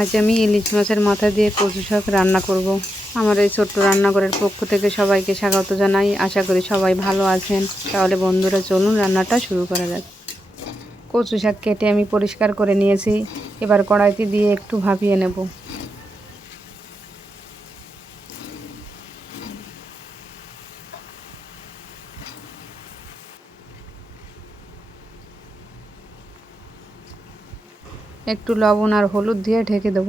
আজ আমি ইলিশ মাছের মাথা দিয়ে কচু শাক রান্না করব। আমার এই ছোট্ট রান্নাঘরের পক্ষ থেকে সবাইকে স্বাগত জানাই। আশা করি সবাই ভালো আছেন। তাহলে বন্ধুরা চলুন রান্নাটা শুরু করা যাক। কচু শাক কেটে আমি পরিষ্কার করে নিয়েছি। এবার কড়াইতে দিয়ে একটু ভাপিয়ে নেব। একটু লবণ আর হলুদ দিয়ে ঢেকে দেব।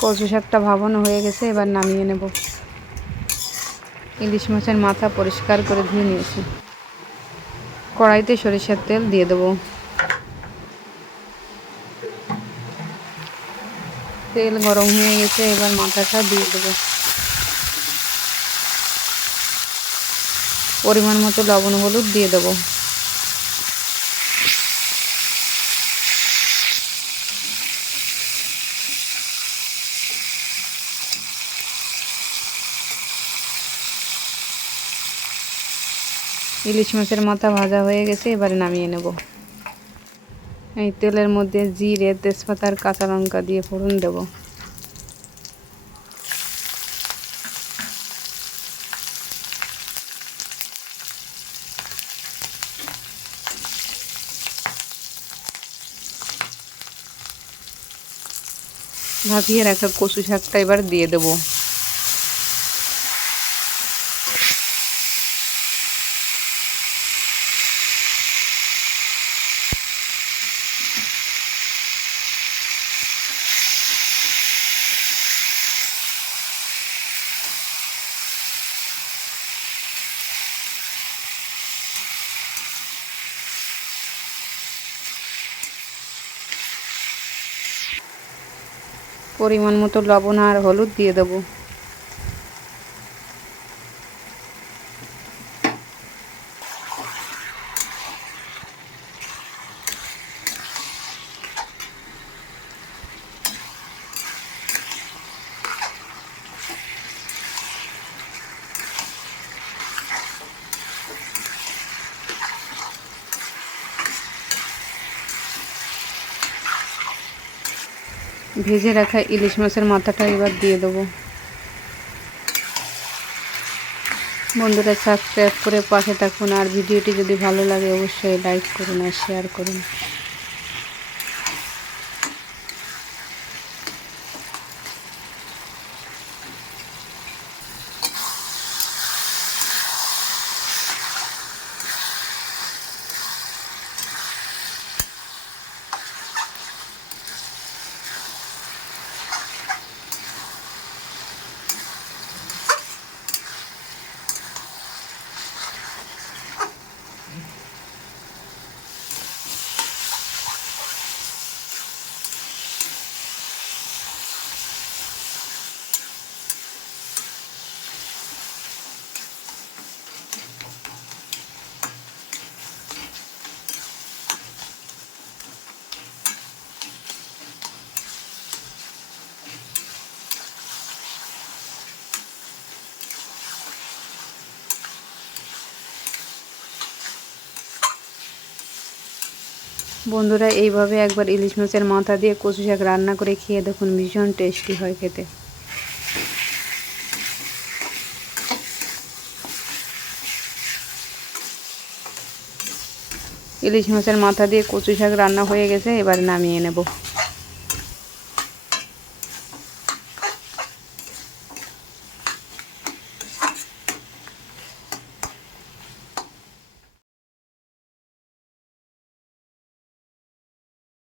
কচু শাকটা ভাপানো হয়ে গেছে, এবার নামিয়ে নেব। ইলিশ মাছের মাথা পরিষ্কার করে ধুয়ে নিয়েছি। কড়াইতে সরিষার তেল দিয়ে দেব। তেল গরম হয়ে গেছে, এবার মাথাটা দিয়ে দেব। পরিমাণ মতো লবণ হলুদ দিয়ে দেব। ইলিশ মাছের মাথা ভাজা হয়ে গেছে, এবারে নামিয়ে নেব। এই তেলের মধ্যে জিরে, তেজপাতা আর কাঁচা লঙ্কা দিয়ে ফোড়ন দেব। ভাপিয়ে রাখা কচু শাকটা এবার দিয়ে দেব। পরিমাণ মতো লবণ আর হলুদ দিয়ে দেব। ভেজে রাখা ইলিশ মাছের মাথাটা এবার দিয়ে দেবো। বন্ধুরা সাবস্ক্রাইব করে পাশে থাকুন, আর ভিডিওটি যদি ভালো লাগে অবশ্যই লাইক করুন আর শেয়ার করুন। বন্ধুরা এইভাবে একবার ইলিশ মাছের মাথা দিয়ে কচু শাক রান্না করে খেয়ে দেখুন, ভীষণ টেস্টি হয় খেতে। ইলিশ মাছের মাথা দিয়ে কচু শাক রান্না হয়ে গেছে, এবার নামিয়ে নেব।